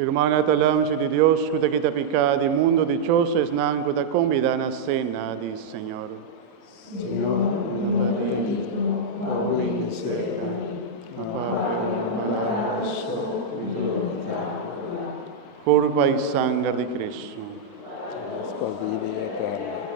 Hermana talam si di Dios, kuda kita pika di mundo dichoso nang kuda convida na cena di Señor. Señor, la benedicto, poveri seca, apagam malasso, Corpo e sangue di Cristo. spavili eterna.